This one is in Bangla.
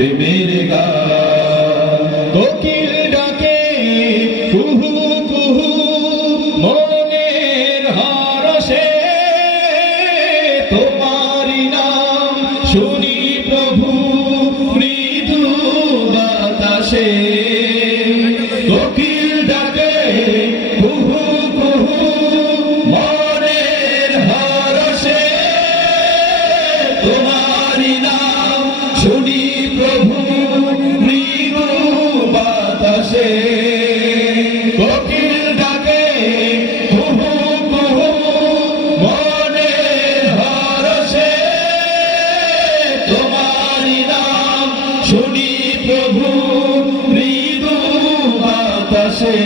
প্রেমের গান। কোকিল ডাকে কুহু কুহু মনের হরষে, তোমারি নাম শুনি প্রভু মৃদু বাতাসে। কোকিল ডাকে কুহু কুহু মনের হরষে, তোমারি নাম শুনি প্রভু মৃদু বাতাসে। কোকিল ডাকে কুহু কুহু মনের হরষে, তোমারি নাম শুনি প্রভু মৃদু বাতাসে।